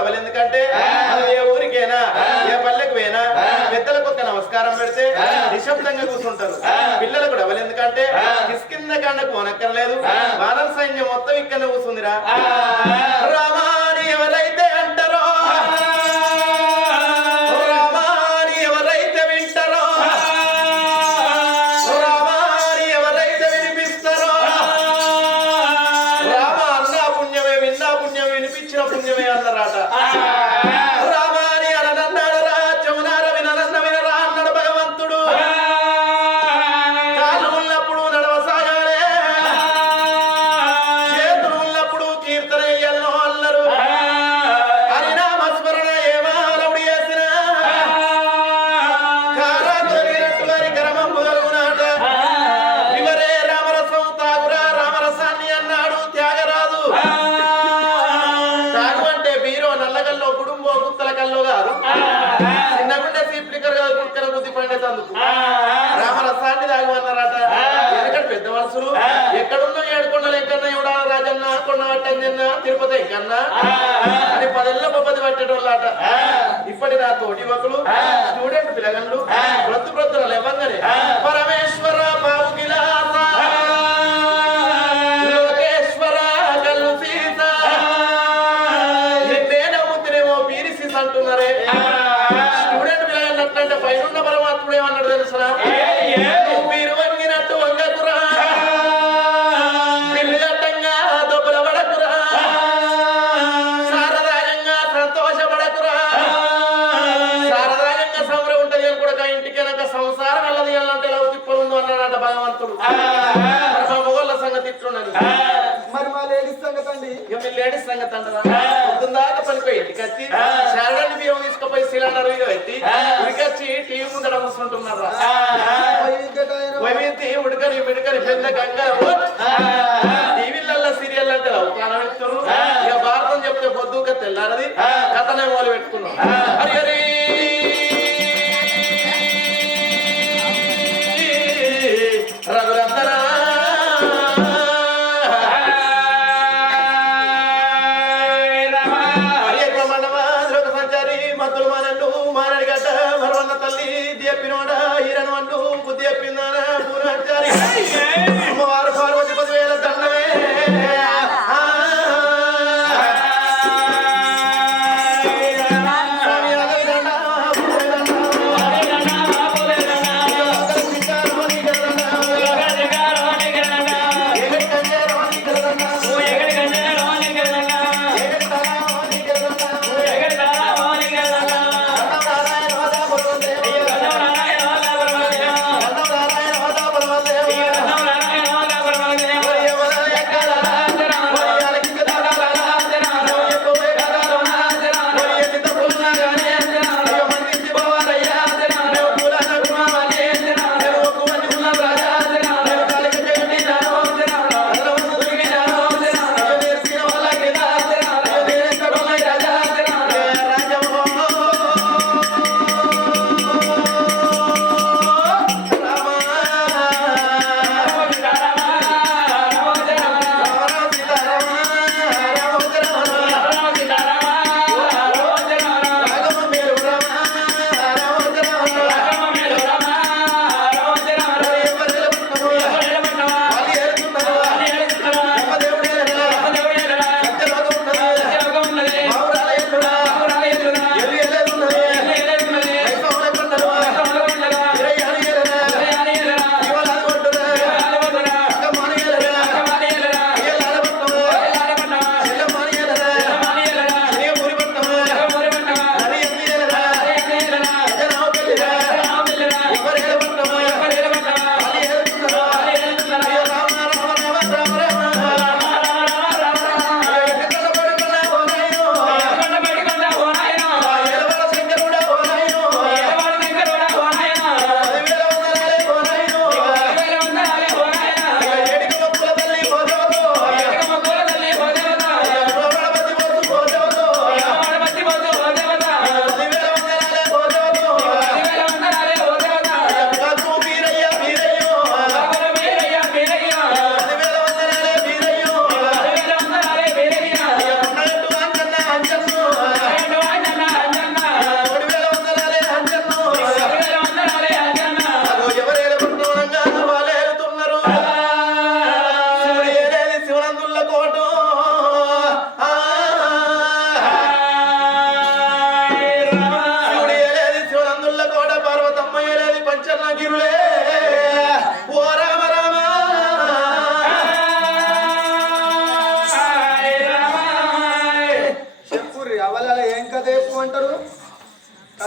Double ఎందుకంటే మనం ఏ ఊరికైనా ఏ పల్లెకు పోయినా పెద్దలకు ఒక నమస్కారం పెడితే నిశ్శబ్దంగా కూర్చుంటారు. పిల్లలకు డబల్ ఎందుకంటే కిష్కింద కండకు వనక్కర్లేదు వానర సైన్యం మొత్తం ఇక్కడ కూర్చుందిరా. రామాని పుణ్యం వినిపించిన పుణ్యమే అన్నారట. చిన్నగుండే సీప్లికర్ కాదు కుక్కల బుద్ధి పండేతందుకు రామరసాన్ని తాగమన్నారట ఎందుకంటే పెద్ద మనుషులు ఎక్కడున్నా ఏడుకొండలు? ఎక్కన్నా ఎవడా రాజన్న కొండ పట్టం తిన్నా తిరుపతి ఎక్కన్నా అని పదేళ్ళ పద్ధతి పట్టేటోళ్ళట. ఇప్పటి నా తోటి యువకులు స్టూడెంట్ పిల్లగండ్లు బ్రతు బ్రతులు లేవంగానే పరమేశ్వర మా మొగోళ్ళ సంగతి ఇట్లున్నది. మరి మా లేడీస్ సంగతి అండి ఇక మీ లేడీస్ సంగతి అంటారా పనిపోయి శారదాన్ని బియ్యం తీసుకుపోయి సిలిండర్ మీద పెట్టి ఉడికొచ్చి టీవీ ముందర కూర్చుంటున్నారా? వైవింతి ఉడకని మిడకని పెద్ద గంగ. టీవీలలో సీరియల్ అంటే ఇక భారతం చెప్తే పొద్దుక తెల్లారది. కథనే మొదలు పెట్టుకున్నాం. మరవన్న తల్లి దీపినోడ ఈరనవన్ను బుద్ధి చెప్పిందాన పూనాచారి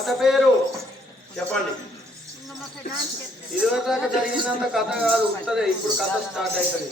కథ పేరు? చెప్పండి. ఇదివరకు దాకా జరిగినంత కథ కాదు ఉంటుంది. ఇప్పుడు కథ స్టార్ట్ అవుతుంది.